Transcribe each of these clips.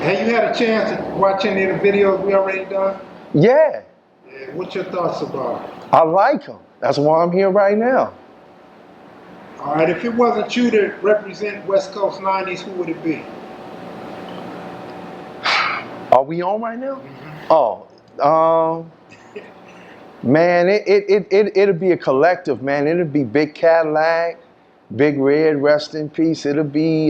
Have you had a chance to watch any of the videos we already done? Yeah. What's your thoughts about it? I like them. That's why I'm here right now. All right, if it wasn't you to represent West Coast 90s, who would it be? Are we on right now? Mm-hmm. Oh, man, it'll be a collective, man. It'll be Big Cadillac, Big Red, rest in peace. It'll be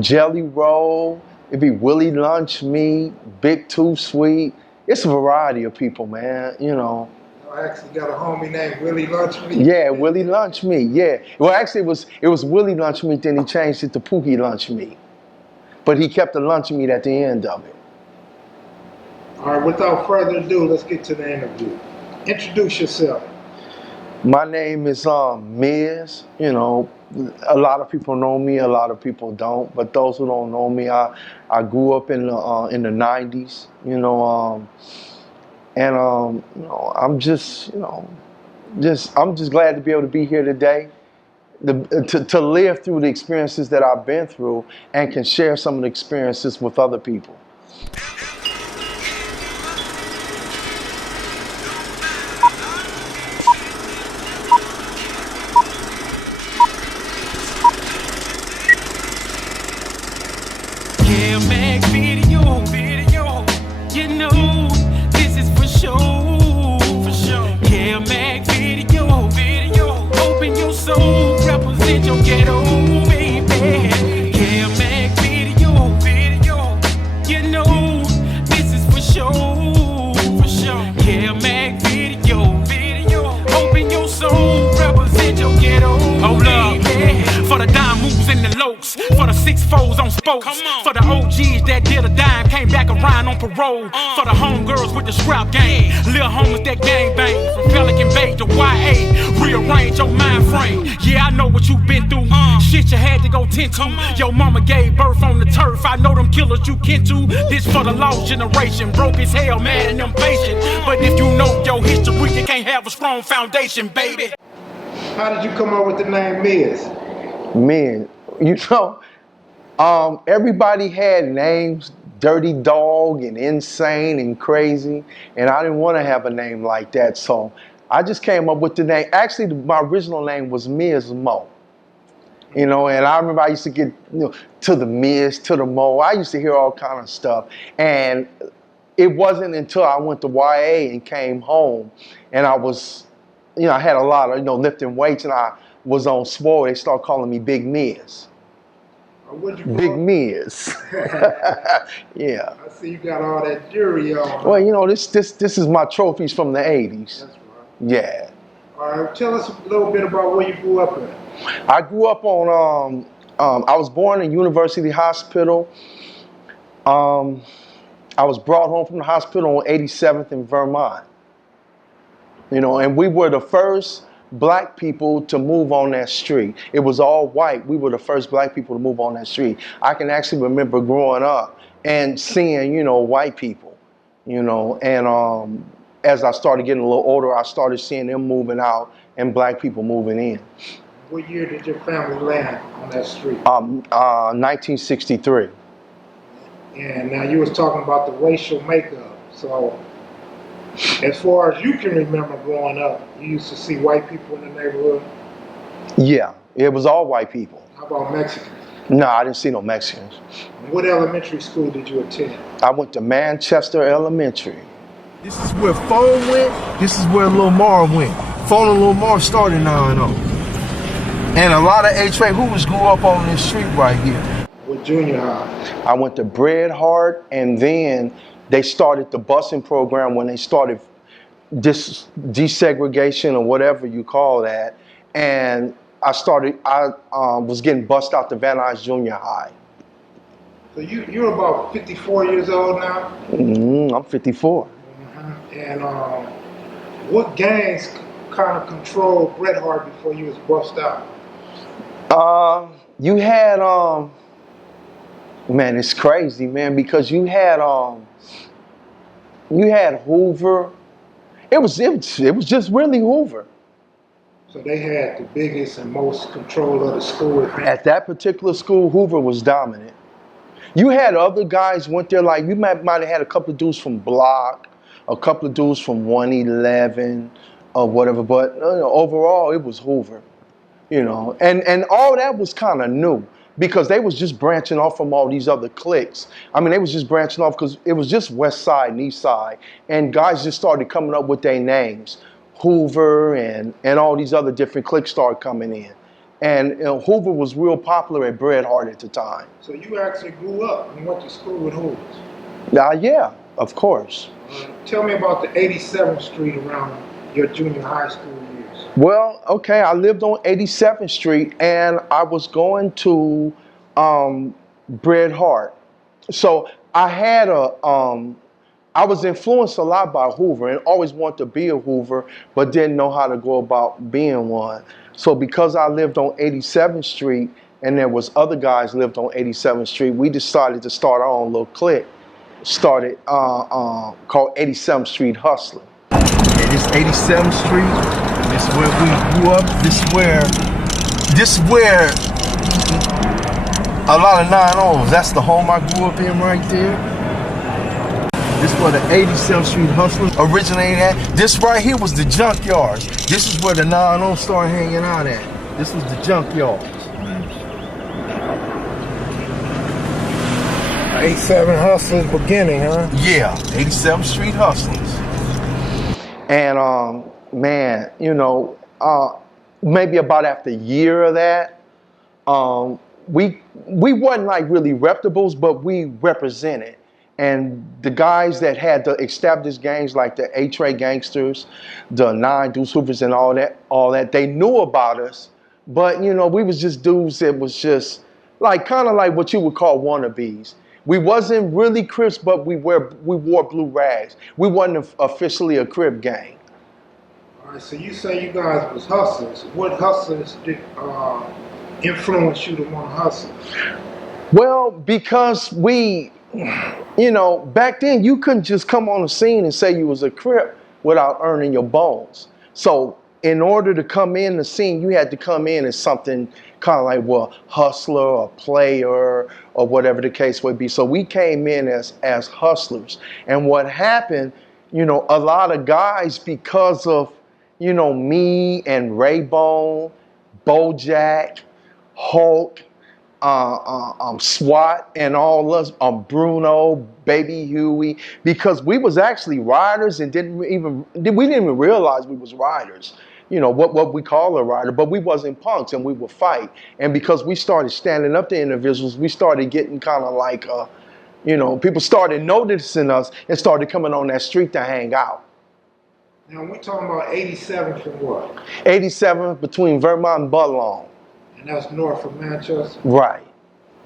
Jelly Roll. It'll be Willie Lunch Meat, Big Too Sweet. It's a variety of people, man. You know. I actually got a homie named Willie Lunch Meat. Yeah, Willie Lunch Meat. Yeah. Well, actually, it was Willie Lunch Meat. Then he changed it to Pookie Lunch Meat. But he kept the lunch meat at the end of it. All right, without further ado, let's get to the interview. Introduce yourself. My name is Mizz. You know, a lot of people know me, a lot of people don't. But those who don't know me, I grew up in the 90s. You know, you know, I'm just glad to be able to be here today. To live through the experiences that I've been through and can share some of the experiences with other people. Kev Mac video, you know, this is for sure. Kev Mac video, open your soul, represent your ghetto, baby. Kev Mac video, you know, this is for sure. Kev Mac video, open your soul, represent your ghetto, baby. For the dime moves and the lokes, for the 6-4s on spokes, for the OGs that did a dime, came back around on parole, for the homegirls with the scrap game, little homies that gang bang, from Pelican Bay to YA, rearrange your mind frame. Yeah, I know what you've been through, shit you had to go tend to. Your mama gave birth on the turf, I know them killers you kin to. This for the lost generation, broke as hell, mad and impatient. But if you know your history, you can't have a strong foundation, baby. How did you come up with the name Mizz? Man, you know, everybody had names, Dirty Dog and Insane and Crazy, and I didn't want to have a name like that, so I just came up with the name. Actually, my original name was Mizz Mo. You know, and I remember I used to get, you know, to the Mizz, to the Mo. I used to hear all kind of stuff, and it wasn't until I went to YA and came home, and I was, you know, I had a lot of, you know, lifting weights, and I was on swole. They started calling me Big Mizz. Big Mizz. Yeah. I see you got all that jewelry on. Well, you know, this is my trophies from the 80s. That's right. Yeah. All right, tell us a little bit about where you grew up in. I grew up on, I was born in University Hospital. I was brought home from the hospital on 87th in Vermont. You know, and we were the first black people to move on that street. It was all white. We were the first black people to move on that street. I can actually remember growing up and seeing, you know, white people, you know, and as I started getting a little older, I started seeing them moving out and black people moving in. What year did your family land on that street? 1963. And now you was talking about the racial makeup. So as far as you can remember growing up, you used to see white people in the neighborhood? Yeah, it was all white people. How about Mexicans? No, I didn't see no Mexicans. What elementary school did you attend? I went to Manchester Elementary. This is where Phone went. This is where Lil Mar went. Phone and Lil Mar started 9 Owe. And a lot of H.A. Hoovers grew up on this street right here. What junior high? I went to Bred Hart, and then they started the busing program when they started this desegregation or whatever you call that. And I was getting bussed out to Van Nuys Junior High. So you're about 54 years old now? I'm 54. And what gangs kind of controlled Bret Hart before you was bussed out? You had man, it's crazy, man, because you had Hoover. It was just really Hoover. So they had the biggest and most control of the school. At that particular school, Hoover was dominant. You had other guys went there, like you might have had a couple of dudes from Block, a couple of dudes from 111 or whatever, but overall it was Hoover, and all that was kind of new because they was just branching off from all these other cliques. I mean, they was just branching off because it was just West Side and East Side, and guys just started coming up with their names. Hoover and all these other different cliques started coming in. And Hoover was real popular at Bret Hart at the time. So you actually grew up and went to school with Hoovers? Yeah, of course. Tell me about the 87th Street around your junior high school years. Well, okay, I lived on 87th Street and I was going to Bret Hart. So I had I was influenced a lot by Hoover and always wanted to be a Hoover, but didn't know how to go about being one. So because I lived on 87th Street and there was other guys lived on 87th Street, we decided to start our own little clique. Started called 87th Street Hustler. Yeah, this 87th Street, this is where we grew up. This is where a lot of 9 O's. That's the home I grew up in right there. This is where the 87th Street Hustlers originated at. This right here was the junkyards. This is where the 9 O's started hanging out at. This was the junkyards. 87 Hustlers beginning, huh? Yeah, 87th Street Hustlers. And man, maybe about after a year of that, we wasn't like really reputables, but we represented. And the guys that had the established gangs like the A-Tray Gangsters, the Nine Owe Hoovers and all that, they knew about us. But, we was just dudes that was just like kind of like what you would call wannabes. We wasn't really Crips, but we wore blue rags. We wasn't officially a Crip gang. All right, so you say you guys was hustlers. What hustlers did influence you to want to hustle? Well, because we... back then you couldn't just come on the scene and say you was a Crip without earning your bones. So in order to come in the scene, you had to come in as something kind of like, well, hustler or player or whatever the case would be. So we came in as hustlers. And what happened, a lot of guys, because of, me and Raybone, Bojack, Hulk, SWAT and all us, Bruno, Baby Huey, because we was actually riders and we didn't even realize we was riders. What we call a rider, but we wasn't punks and we would fight. And because we started standing up to individuals, we started getting kind of like, people started noticing us and started coming on that street to hang out. Now we're talking about 87 from what? 87 between Vermont and Budlong. And that's north of Manchester? Right.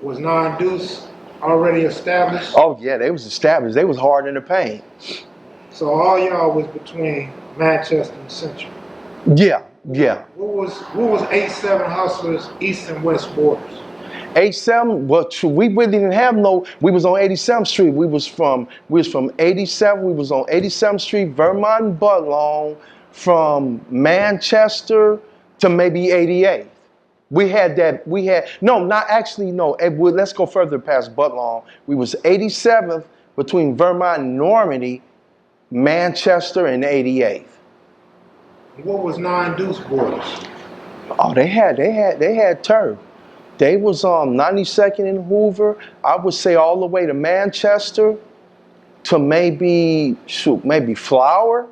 Was 9 Deuce already established? Oh yeah, they was established. They was hard in the paint. So all y'all was between Manchester and Central? Yeah. What was 87 Hustlers east and west borders? 87, well, we really didn't have we was on 87th Street. We was from 87, we was on 87th Street, Vermont and Budlong, from Manchester to maybe 88th. Let's go further past Budlong. We was 87th between Vermont and Normandy, Manchester and 88th. What was 9 Deuce borders? Oh, they had turf. They was 92nd and Hoover. I would say all the way to Manchester to maybe Flower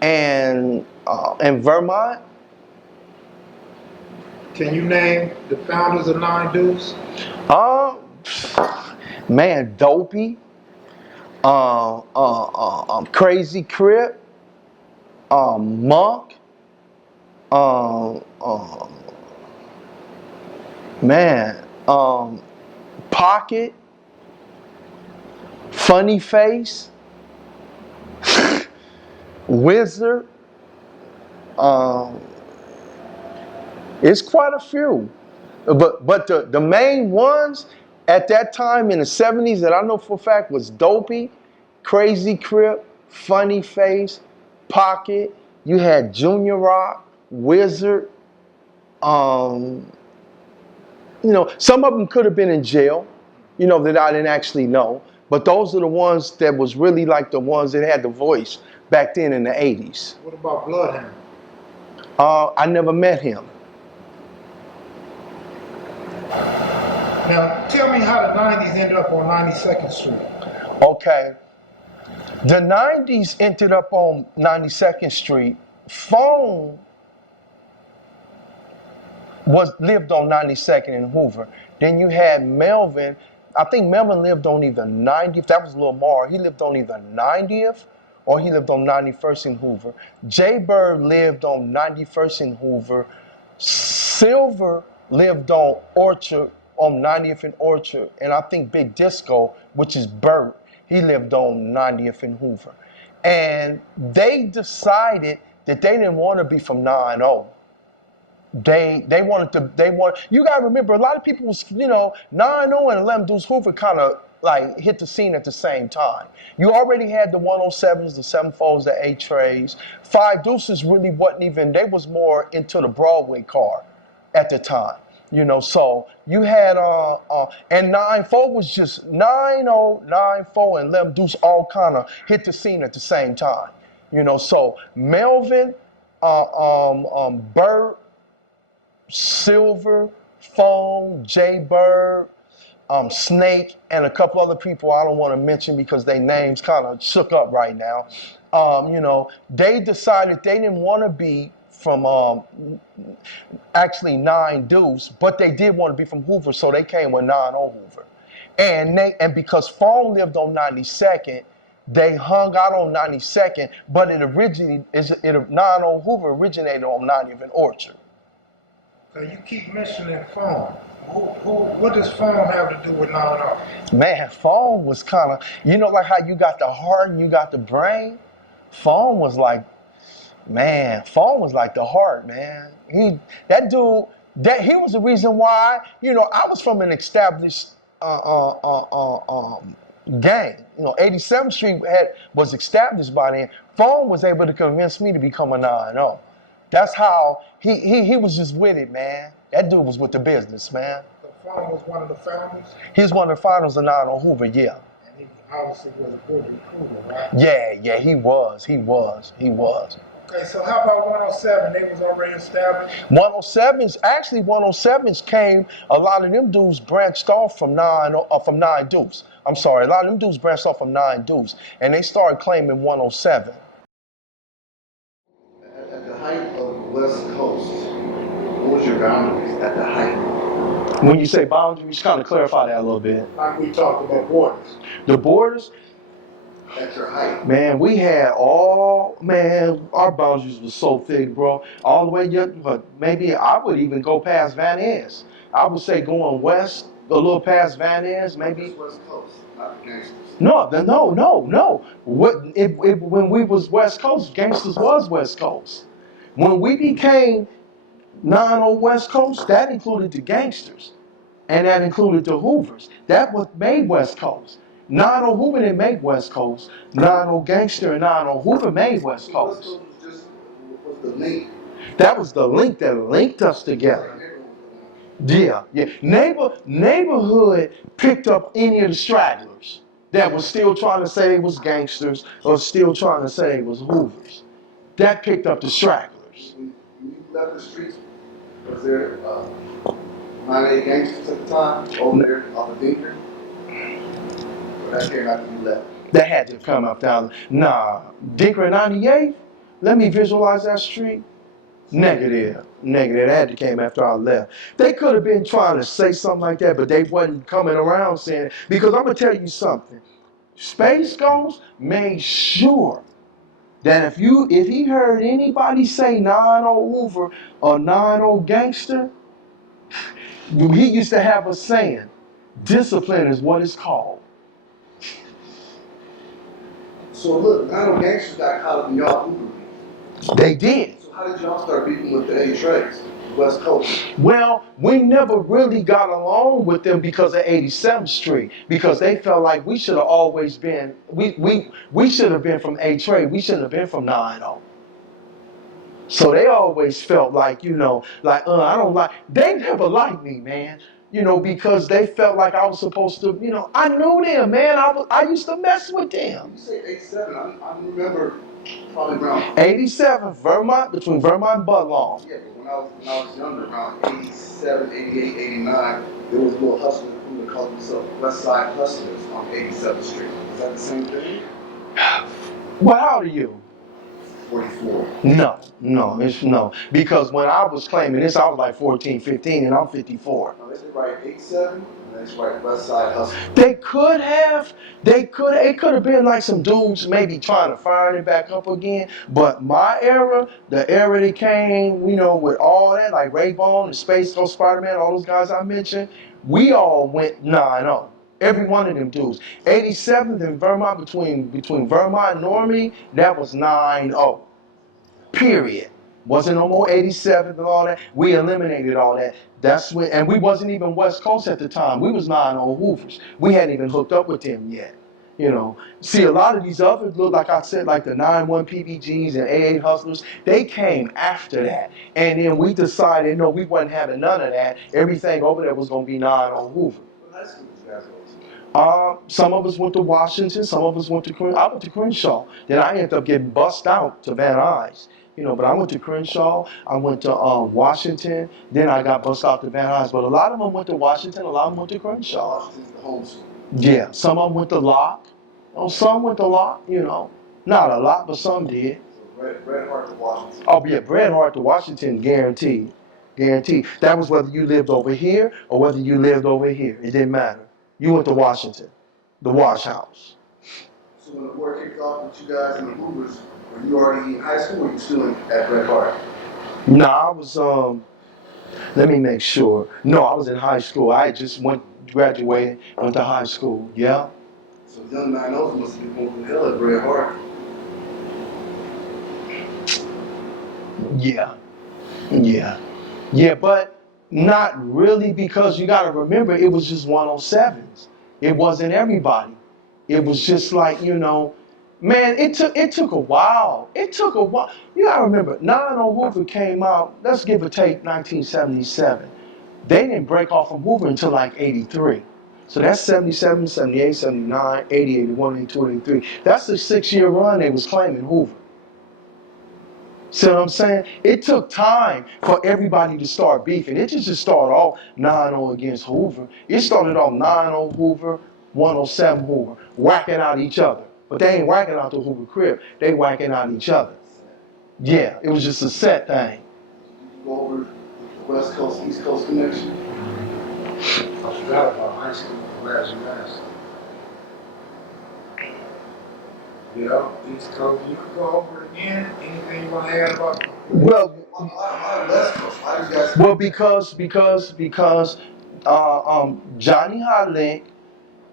and Vermont. Can you name the founders of 9 Deuce? Man, Dopey, Crazy Crip, Monk, Pocket, Funny Face, Wizard. It's quite a few, but the main ones at that time in the 70s that I know for a fact was Dopey, Crazy Crip, Funny Face, Pocket, You had Junior Rock, Wizard. You know, some of them could have been in jail, you know, that I didn't actually know. But those are the ones that was really like the ones that had the voice back then in the 80s. What about Bloodhound? I never met him. Now, tell me how the 90s ended up on 92nd Street. Okay. The 90s ended up on 92nd Street. Phone lived on 92nd and Hoover. Then you had Melvin. I think Melvin lived on either 90th. That was Lil Mar. He lived on either 90th or he lived on 91st and Hoover. Jay Bird lived on 91st and Hoover. Silver lived on Orchard, on 90th and Orchard. And I think Big Disco, which is Burt, he lived on 90th and Hoover. And they decided that they didn't want to be from 9-0. They wanted, you gotta remember, a lot of people was, you know, 9-0 and 11 Deuce Hoover kind of like hit the scene at the same time. You already had the 107s, the 7-4s, the 8-trays. 5 Deuces really wasn't even, they was more into the Broadway car at the time. You know, so you had, and 9-4 was just 9-0, 9-4, and 11 Deuce all kind of hit the scene at the same time. You know, so Melvin, Burt, Silver, Phone, Jay Bird, Snake, and a couple other people I don't want to mention because their names kind of shook up right now. You know, they decided they didn't want to be from actually 9 Deuce, but they did want to be from Hoover, so they came with 9 Owe Hoover. And because Phone lived on 92nd, they hung out on 92nd, but it originally 9 Owe Hoover originated on 90th and Orchard. So you keep mentioning Phone. What does Phone have to do with 9-0? Man, Phone was kind of, you know, like how you got the heart and you got the brain? Phone was like, man, Phone was like the heart, man. He was the reason why, you know, I was from an established gang. You know, 87th Street was established by then. Phone was able to convince me to become a 9-0. That's how he was just with it, man. That dude was with the business, man. So Phone was one of the founders? He was one of the founders of 9 Owe Hoover, yeah. And he obviously was a good recruiter, right? Yeah, he was. Okay, so how about 107? They was already established? 107s came, a lot of them dudes branched off from 9 Deuce. I'm sorry, a lot of them dudes branched off from 9 Deuce, and they started claiming 107. At the height of the West Coast, what was your boundaries at the height? When you say boundaries, kind of clarify that a little bit. Like we talked about borders. The borders? At your height. Man, we had our boundaries was so thick, bro. All the way up, but maybe I would even go past Van Ness. I would say going west, a little past Van Ness, maybe. West Coast, not gangsters. No. When we was West Coast, gangsters was West Coast. When we became 9-0 West Coast, that included the gangsters. And that included the Hoovers. That what made West Coast. 9 Owe Hoover didn't make West Coast. 9 Owe Gangster and 9 Owe Hoover made West Coast. Was the link. That was the link that linked us together. Yeah. Neighborhood picked up any of the stragglers that was still trying to say they was gangsters or still trying to say they was Hoovers. That picked up the stragglers. When you left the streets, was there 9-8 gangsters at the time over there off of Dinker? That came after you left. That had to come up down. Nah, Dinker 98? Let me visualize that street. Negative. That had to came after I left. They could have been trying to say something like that, but they wasn't coming around saying, because I'm going to tell you something. Space Ghost made sure that if he heard anybody say 9 Owe Hoover or 9 Owe Gangster, he used to have a saying, discipline is what it's called. So look, 9 Owe Gangsters got caught up in y'all Hoover beef. They did. So how did y'all start beefing with the 8-trays, West Coast? Well, we never really got along with them because of 87th Street, because they felt like we should have always been, we should have been from 8-Tray, we shouldn't have been from 9-0. So they always felt like, you know, like, I don't like, they never liked me, man. You know, because they felt like I was supposed to, you know, I knew them, man. I used to mess with them. You say 87, I remember probably around 87, Vermont, between Vermont and Budlong. yeah, but when I was younger, around 87, 88, 89, there was a little hustler who would call themselves West Side Hustlers on 87th Street. Is that the same thing? What, how old are you? 44. No. Because when I was claiming this, I was like 14, 15, and I'm 54. No, they should write 87, and they should write West Side Hustlers. It could have been like some dudes maybe trying to fire it back up again. But my era, the era that came, you know, with all that, like Raybone and Space Ghost Spider-Man, all those guys I mentioned, we all went 9-0. Every one of them dudes. 87th in Vermont, between Vermont and Normandy, that was 9-0. Period. Wasn't no more 87th and all that. We eliminated all that. That's when, and we wasn't even West Coast at the time. We was Nine Owe Hoovers. We hadn't even hooked up with them yet. You know, see, a lot of these others, look, like I said, like the 9-1 PBGs and 88 Hustlers, they came after that. And then we decided, no, we wasn't having none of that. Everything over there was going to be Nine Owe Hoover. What high school did you guys go to? Some of us went to Washington, some of us went to I went to Crenshaw. Then I ended up getting bussed out to Van Nuys. You know, but I went to Crenshaw, I went to Washington, then I got bussed out to Van Nuys. But a lot of them went to Washington, a lot of them went to Crenshaw. Washington's the home school. Yeah, some of them went to Locke. Oh, some went to Locke, you know. Not a lot, but some did. So Bret Hart to Washington. Oh, yeah, Bret Hart to Washington, guaranteed. Guaranteed. That was whether you lived over here or whether you lived over here. It didn't matter. You went to Washington, the Wash House. So when the war kicked off with you guys in the Hoovers, were you already in high school or were you still at Bret Hart? No, I was, let me make sure. No, I was in high school. I just graduated, went to high school, yeah. So young 9 O's must have been going through hell at Bret Hart. Yeah, but not really, because you got to remember, it was just 107s. It wasn't everybody. It was just like, you know, man, it took a while. It took a while. You got to remember, Nine Owe Hoover came out, let's give or take 1977. They didn't break off from Hoover until like 83. So that's 77, 78, 79, 80, 81, 82, 83. That's the 6-year run they was claiming Hoover. See what I'm saying? It took time for everybody to start beefing. It just started off 9-0 against Hoover. It started off 9-0 Hoover, 107 Hoover, whacking out each other. But they ain't whacking out the Hoover Crip. They whacking out each other. Yeah, it was just a set thing. Did you go over the West Coast, East Coast connection? I forgot about high school. I'm glad you asked. Yeah, East Coast. You could go over it again. Anything you want to add about it? Well, Why West Coast? Why did you guys? well, because Johnny Hotlink,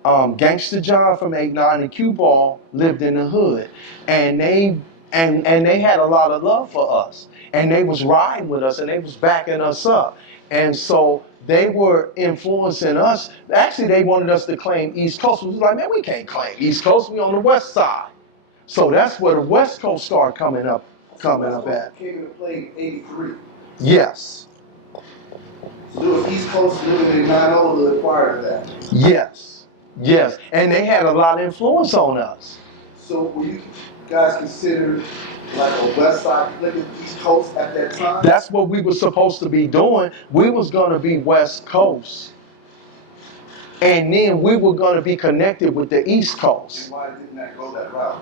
Gangsta John from 8-9 and Q Ball lived in the hood, and they had a lot of love for us, and they was riding with us, and they was backing us up, and so they were influencing us. Actually, they wanted us to claim East Coast. We was like, man, we can't claim East Coast. We on the West Side. So that's where the West Coast started coming up at. Came into play in 83. Yes. So there was East Coast living in 9-0 that acquired that. Yes. And they had a lot of influence on us. So were you guys considered like a West Side living East Coast at that time? That's what we were supposed to be doing. We was going to be West Coast. And then we were going to be connected with the East Coast. And why didn't that go that route?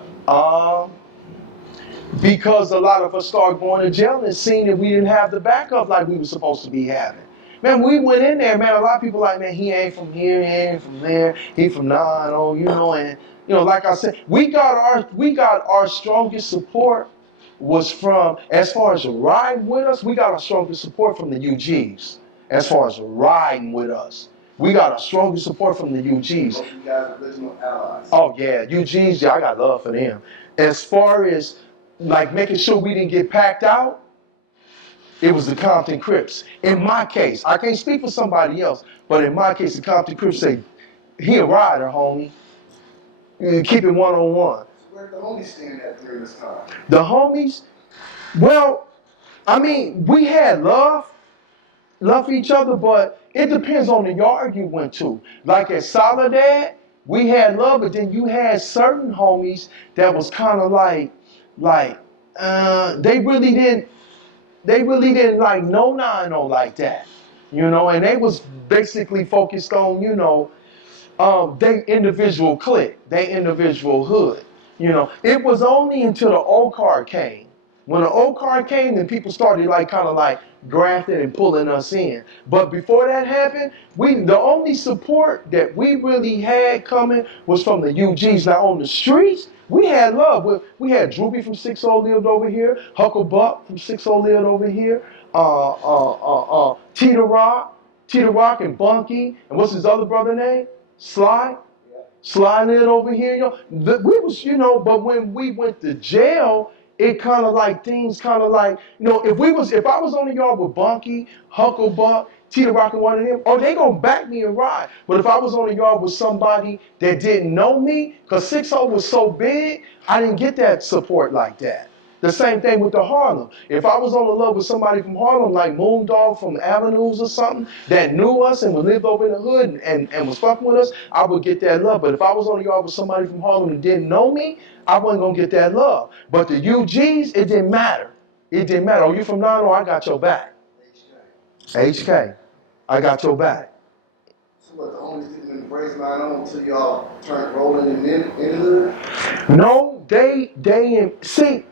Because a lot of us started going to jail and seeing that we didn't have the backup like we were supposed to be having. Man, we went in there, man, a lot of people like, man, he ain't from here, he ain't from there, he from 9-0, you know, and, you know, like I said, we got our strongest support was from, as far as riding with us, we got our strongest support from the UGs, as far as riding with us. We got our strongest support from the UGs. So you guys are original allies. Oh, yeah, UGs, yeah, I got love for them. As far as, like, making sure we didn't get packed out, it was the Compton Crips. In my case, I can't speak for somebody else, but in my case, the Compton Crips say, he a rider, homie. Keep it one-on-one. Where did the homies stand at during this time? The homies, well, I mean, we had love for each other, but it depends on the yard you went to. Like at Soledad, we had love, but then you had certain homies that was kind of like, they really didn't like no 9-0 like that, and they was basically focused on, they individual clique, they individual hood. It was only until the O card came. When the O card came, then people started kind of grafting and pulling us in. But before that happened, the only support that we really had coming was from the UGs. Now on the streets, we had love. We had Droopy from 6-0 lived over here, Huckle Buck from 6-0 lived over here, Tita Rock and Bunky, and what's his other brother name? Sly. Sliding it over here, we was, but when we went to jail, it kind of things kind of if I was on the yard with Bunky, Hucklebuck, Tita Rock and one of them, they gonna back me and ride. But if I was on the yard with somebody that didn't know me, cause 6-0 was so big, I didn't get that support like that. The same thing with the Harlem. If I was on the love with somebody from Harlem, like Moondog from Avenues or something, that knew us and lived over in the hood and was fucking with us, I would get that love. But if I was on the yard with somebody from Harlem that didn't know me, I wasn't going to get that love. But the UGs, it didn't matter. It didn't matter. Oh, you from 9-0? I got your back. HK. I got your back. So what, the homies didn't embrace 9-0 until y'all turned rolling and in the hood? No, see,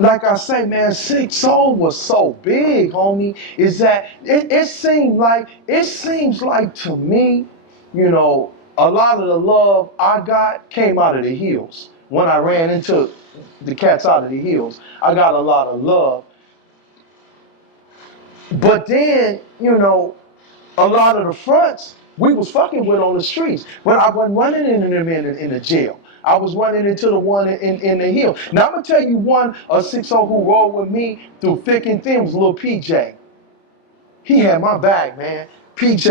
like I say, man, 6-0 was so big, homie, is that it seems like to me, a lot of the love I got came out of the hills. When I ran into the cats out of the hills, I got a lot of love. But then, a lot of the fronts we was fucking with on the streets. But I wasn't running into them in the jail. I was running into the one in the hill. Now I'm gonna tell you one, a 6-0 who rolled with me through thick and thin was little PJ. He had my back, man. PJ,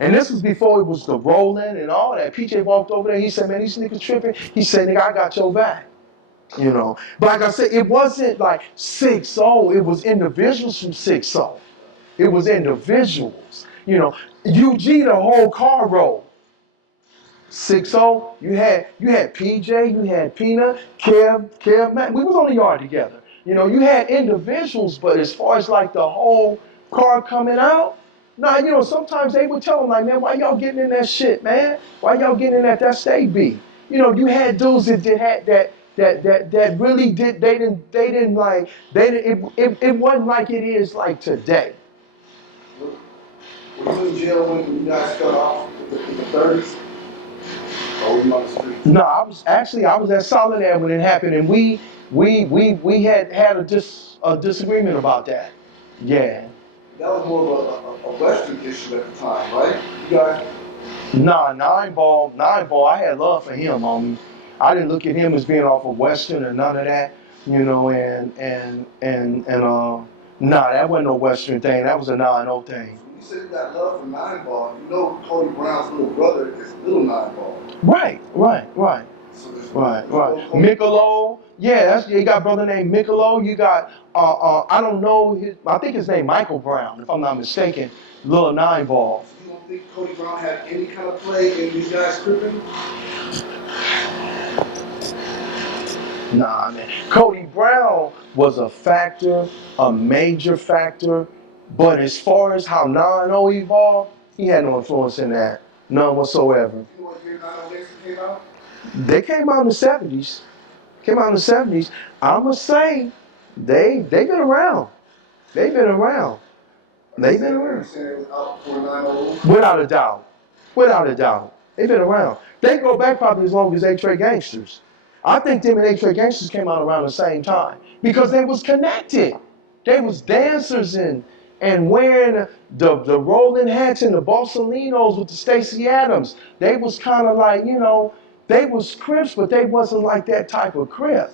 and this was before it was the rolling and all that. PJ walked over there, he said, man, these niggas tripping. He said, nigga, I got your back. But like I said, it wasn't like 6-0, it was individuals from 6-0. It was individuals. UG, the whole car rolled. 6-0, you had PJ, you had Peanut, Kev Mac. We was on the yard together. You had individuals, but as far as the whole car coming out, sometimes they would tell them man, why y'all getting in that shit, man? Why y'all getting in that? That's they beat. You had dudes that really did. It wasn't like it is like today. Were you in jail when you guys got off in the 30s? Or were you on the streets? No, I was at Soledad when it happened, and we had a disagreement about that. Yeah. That was more of a Western issue at the time, right? You guys. Nah, Nine Ball, I had love for him, homie. I didn't look at him as being off of Western or none of that, nah, that wasn't no Western thing. That was a 9-0 thing. You said you got love for 9 Ball. Cody Brown's little brother is Little 9 Ball. Right. So Right. Michelob, you got a brother named Michelob. You got, I don't know, I think his name Michael Brown, if I'm not mistaken, Little 9 Ball. You don't think Cody Brown had any kind of play in these guys cripping? Nah, man. Cody Brown was a factor, a major factor, but as far as how 9-0 evolved, he had no influence in that, none whatsoever. You know what year 9 came out? They came out in the 70s. I'ma say they've been around. They've been around. Without a doubt. They've been around. They go back probably as long as A-Trey Gangsters. I think them and A-Trey Gangsters came out around the same time because they was connected. They was dancers and wearing the rolling hats and the Borsalinos with the Stacey Adams. They was kind of they was Crips, but they wasn't like that type of Crip.